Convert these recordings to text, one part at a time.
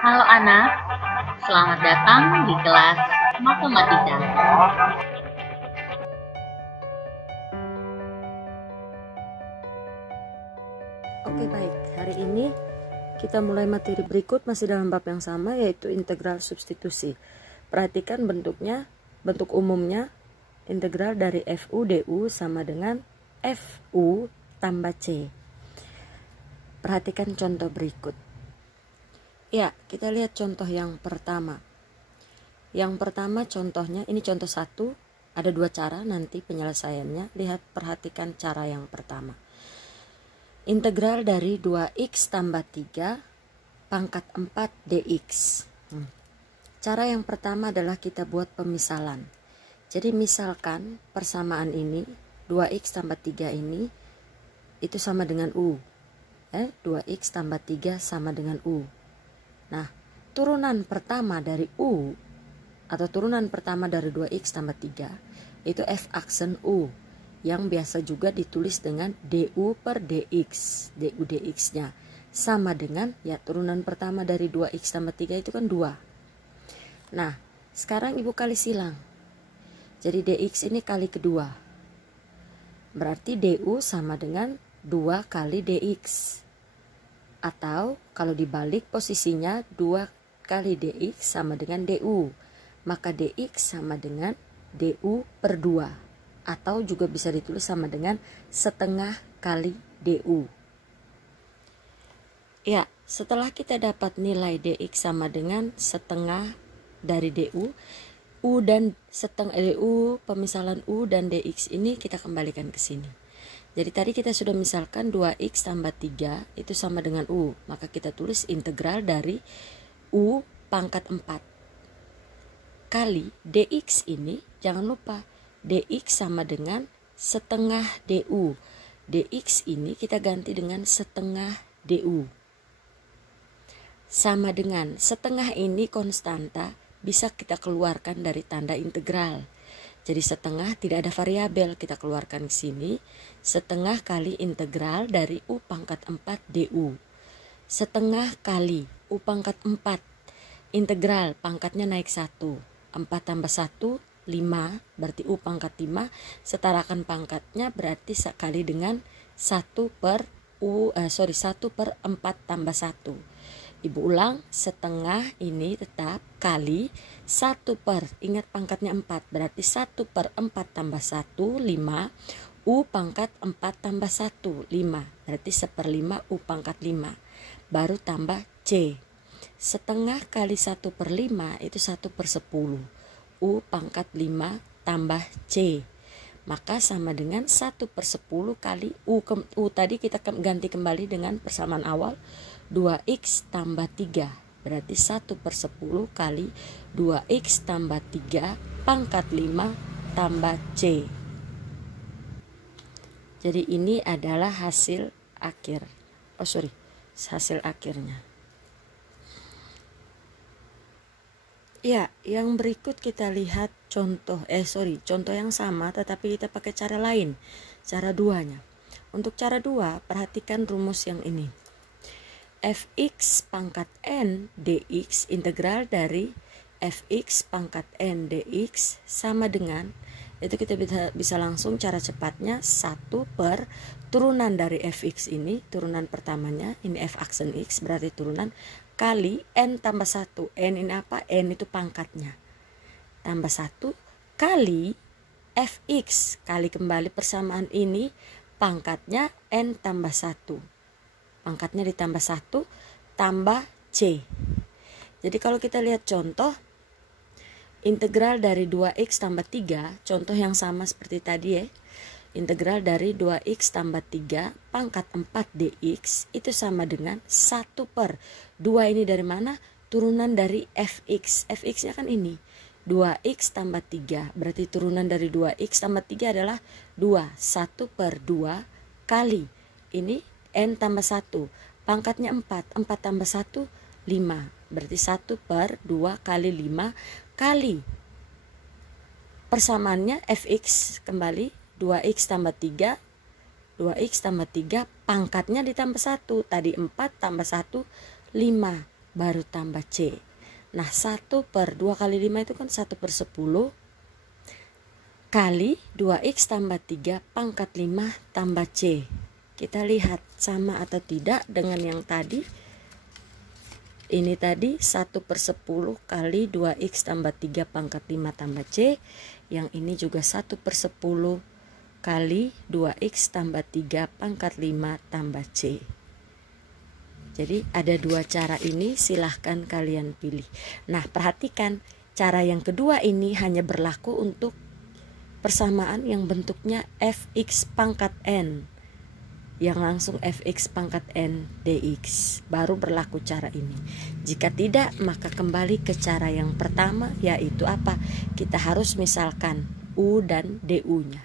Halo anak, selamat datang di kelas matematika. Oke, baik. Hari ini kita mulai materi berikut masih dalam bab yang sama, yaitu integral substitusi. Perhatikan bentuknya, bentuk umumnya integral dari FU DU sama dengan FU tambah C. Perhatikan contoh berikut. Ya, kita lihat contoh yang pertama. Yang pertama contohnya, ini contoh 1, ada 2 cara nanti penyelesaiannya. Perhatikan cara yang pertama. Integral dari 2x tambah 3 pangkat 4 dx. Cara yang pertama adalah kita buat pemisalan. Jadi misalkan persamaan ini 2x tambah 3 ini itu sama dengan u. 2x tambah 3 sama dengan u. Nah, turunan pertama dari u atau turunan pertama dari 2x tambah 3 itu f aksen u, yang biasa juga ditulis dengan du per dx. Du dx-nya sama dengan, ya, turunan pertama dari 2x tambah 3 itu kan 2. Nah, sekarang ibu kali silang. Jadi dx ini kali kedua. Berarti du sama dengan 2 kali dx. Atau kalau dibalik posisinya 2 kali dx sama dengan du. Maka dx sama dengan du per 2. Atau juga bisa ditulis sama dengan setengah kali du. Ya, setelah kita dapat nilai dx sama dengan setengah dari du, u dan setengah du, pemisalan u dan dx ini kita kembalikan ke sini. Jadi tadi kita sudah misalkan 2x tambah 3 itu sama dengan u, maka kita tulis integral dari u pangkat 4 kali dx ini, jangan lupa dx sama dengan setengah du. Dx ini kita ganti dengan setengah du. Sama dengan setengah ini konstanta, bisa kita keluarkan dari tanda integral. Jadi setengah tidak ada variabel, kita keluarkan ke sini. Setengah kali integral dari u pangkat 4 du. Setengah kali u pangkat 4. Integral pangkatnya naik 1. 4 tambah 1, 5, berarti u pangkat 5. Setarakan pangkatnya berarti sekali dengan 1 per 4 tambah 1. Ibu ulang, setengah ini tetap kali 1 per, ingat pangkatnya 4, berarti 1 per 4 tambah 1, 5. U pangkat 4 tambah 1, 5, berarti 1/5 U pangkat 5. Baru tambah C. Setengah kali 1 per 5 itu 1 per 10. U pangkat 5 tambah C. Maka sama dengan 1 per 10 kali U tadi kita ganti kembali dengan persamaan awal. 2x tambah 3 berarti 1 per 10 kali 2x tambah 3 pangkat 5 tambah C. Jadi ini adalah hasil akhir. Hasil akhirnya. Ya, yang berikut kita lihat contoh yang sama tetapi kita pakai cara lain, cara 2-nya. Untuk cara 2, perhatikan rumus yang ini. Fx pangkat n dx, integral dari fx pangkat n dx sama dengan, itu kita bisa langsung cara cepatnya 1 per turunan dari fx ini, turunan pertamanya, ini f aksen x berarti turunan, kali n tambah 1. N ini apa? N itu pangkatnya. Tambah 1 kali fx, kali kembali persamaan ini, pangkatnya n tambah 1. Pangkatnya ditambah 1 tambah C. Jadi kalau kita lihat contoh, integral dari 2x tambah 3, contoh yang sama seperti tadi ya. Integral dari 2x tambah 3 pangkat 4 dx itu sama dengan 1 per 2 ini dari mana? Turunan dari fx. Fx-nya kan ini 2x tambah 3, berarti turunan dari 2x tambah 3 adalah 2. 1 per 2 kali ini n tambah 1, pangkatnya 4, 4 tambah 1, 5, berarti 1 per 2 kali 5 kali persamaannya fx, kembali 2x tambah 3, 2x tambah 3, pangkatnya ditambah 1, tadi 4 tambah 1, 5, baru tambah C. Nah 1 per 2 kali 5 itu kan 1 per 10 kali 2x tambah 3 pangkat 5 tambah C. Kita lihat sama atau tidak dengan yang tadi. Ini tadi 1 per 10 kali 2x tambah 3 pangkat 5 tambah C. Yang ini juga 1 per 10 kali 2x tambah 3 pangkat 5 tambah C. Jadi ada dua cara ini, silahkan kalian pilih. Nah perhatikan, cara yang kedua ini hanya berlaku untuk persamaan yang bentuknya fx pangkat n, yang langsung fx pangkat n dx, baru berlaku cara ini. Jika tidak, maka kembali ke cara yang pertama, yaitu apa? Kita harus misalkan u dan du nya.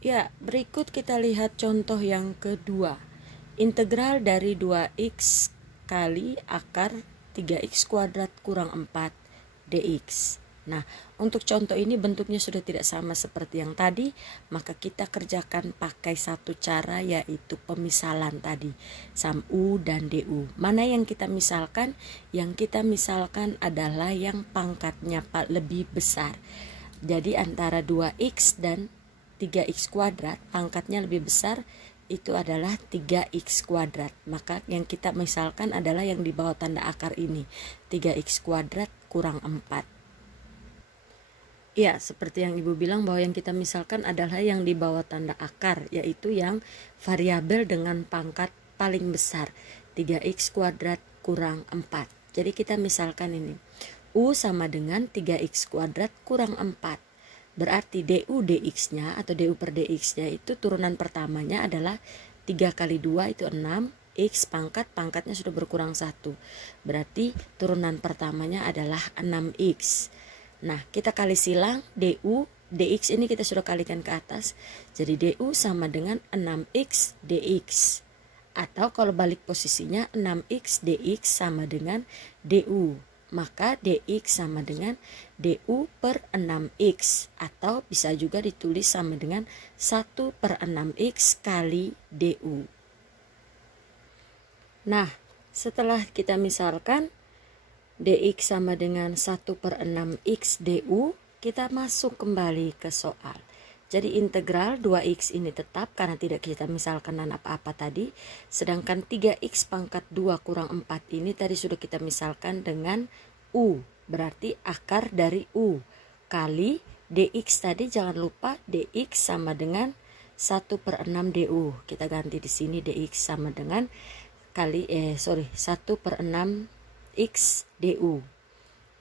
Ya, berikut kita lihat contoh yang kedua. Integral dari 2x kali akar 3x kuadrat kurang 4 dx. Nah, untuk contoh ini bentuknya sudah tidak sama seperti yang tadi, maka kita kerjakan pakai satu cara, yaitu pemisalan tadi, sam u dan du. Mana yang kita misalkan? Yang kita misalkan adalah yang pangkatnya lebih besar. Jadi antara 2x dan 3x kuadrat, pangkatnya lebih besar, itu adalah 3x kuadrat. Maka yang kita misalkan adalah yang di bawah tanda akar ini, 3x kuadrat kurang 4. Ya, seperti yang Ibu bilang bahwa yang kita misalkan adalah yang di bawah tanda akar, yaitu yang variabel dengan pangkat paling besar, 3x kuadrat kurang 4. Jadi kita misalkan ini, u sama dengan 3x kuadrat kurang 4. Berarti du dx-nya atau du per dx-nya itu turunan pertamanya adalah 3 kali 2 itu 6, x pangkatnya sudah berkurang 1. Berarti turunan pertamanya adalah 6x. Nah, kita kali silang du dx ini kita sudah kalikan ke atas. Jadi du sama dengan 6x dx. Atau kalau balik posisinya 6x dx sama dengan du. Maka dx sama dengan du per 6x, atau bisa juga ditulis sama dengan 1 per 6x kali du. Nah, setelah kita misalkan dx sama dengan 1 per 6x du, kita masuk kembali ke soal. Jadi integral 2x ini tetap karena tidak kita misalkan apa-apa tadi. Sedangkan 3x pangkat 2 kurang 4 ini tadi sudah kita misalkan dengan u. Berarti akar dari u. Kali dx tadi jangan lupa dx sama dengan 1 per 6 du. Kita ganti di sini dx sama dengan 1 per 6 x du.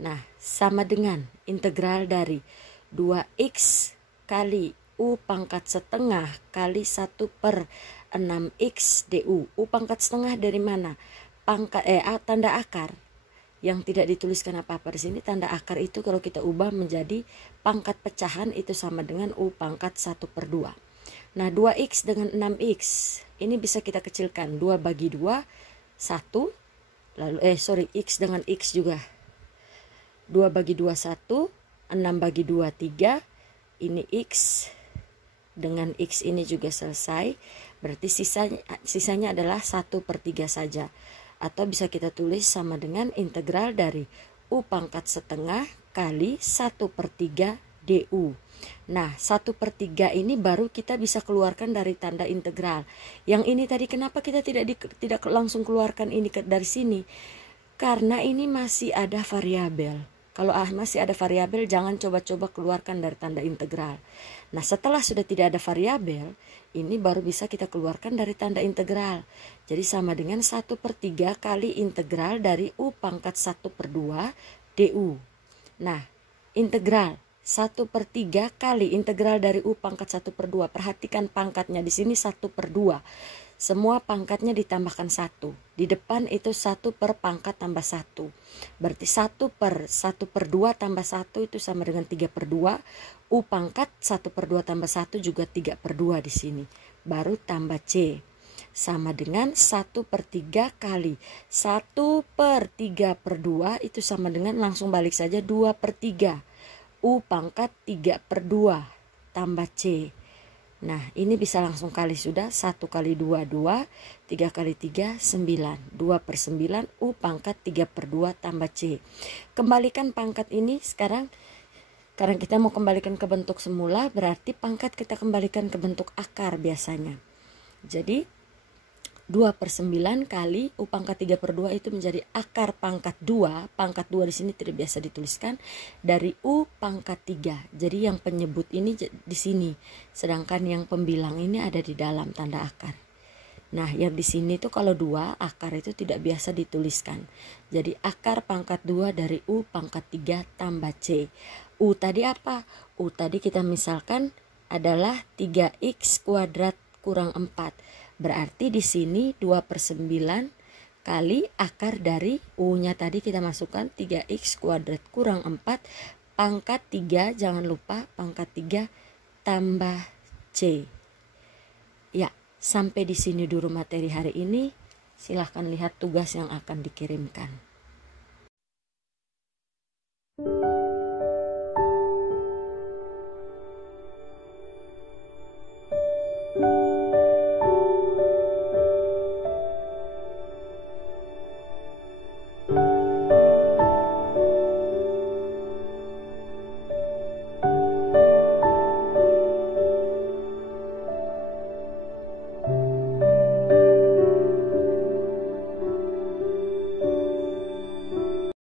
Nah, sama dengan integral dari 2x kali u pangkat setengah kali 1 per 6x du. U pangkat setengah dari mana? Tanda akar. Yang tidak dituliskan apa-apa di sini, tanda akar itu kalau kita ubah menjadi pangkat pecahan itu sama dengan u pangkat 1 per 2. Nah, 2x dengan 6x ini bisa kita kecilkan. 2 bagi 2, 1. Lalu x dengan x juga. 2 bagi 2, 1. 6 bagi 2, 3. Ini x dengan x ini juga selesai. Berarti sisanya adalah 1 per 3 saja. Atau bisa kita tulis sama dengan integral dari u pangkat setengah kali 1 per 3 du. Nah, 1 per 3 ini baru kita bisa keluarkan dari tanda integral. Yang ini tadi kenapa kita tidak langsung keluarkan ini dari sini? Karena ini masih ada variabel. Kalau masih ada variabel, jangan coba-coba keluarkan dari tanda integral. Nah, setelah sudah tidak ada variabel, ini baru bisa kita keluarkan dari tanda integral. Jadi sama dengan 1 per 3 kali integral dari u pangkat 1 per 2 du. Nah, integral 1 per 3 kali integral dari u pangkat 1 per 2. Perhatikan pangkatnya di sini 1 per 2. Semua pangkatnya ditambahkan 1. Di depan itu 1 per pangkat tambah 1. Berarti 1 per 2 tambah 1 itu sama dengan 3 per 2. U pangkat 1 per 2 tambah 1 juga 3 per 2 di sini. Baru tambah C. Sama dengan 1 per 3 kali 1 per 3 per 2 itu sama dengan langsung balik saja 2 per 3. U pangkat 3 per 2 tambah C. Nah, ini bisa langsung kali sudah. 1 kali 2, 2. 3 kali 3, 9. 2 per 9, U pangkat 3 per 2 tambah C. Kembalikan pangkat ini sekarang. Karena kita mau kembalikan ke bentuk semula, berarti pangkat kita kembalikan ke bentuk akar biasanya. Jadi, 2 per 9 kali U pangkat 3 per 2 itu menjadi akar pangkat 2. Pangkat 2 di sini tidak biasa dituliskan. Dari U pangkat 3. Jadi yang penyebut ini di sini. Sedangkan yang pembilang ini ada di dalam tanda akar. Nah, yang di sini tuh kalau 2, akar itu tidak biasa dituliskan. Jadi akar pangkat 2 dari U pangkat 3 tambah C. U tadi apa? U tadi kita misalkan adalah 3x kuadrat kurang 4. Berarti di sini 2 per 9 kali akar dari U-nya tadi kita masukkan 3x kuadrat kurang 4 pangkat 3, jangan lupa pangkat 3 tambah C. Ya, sampai di sini dulu materi hari ini. Silahkan lihat tugas yang akan dikirimkan.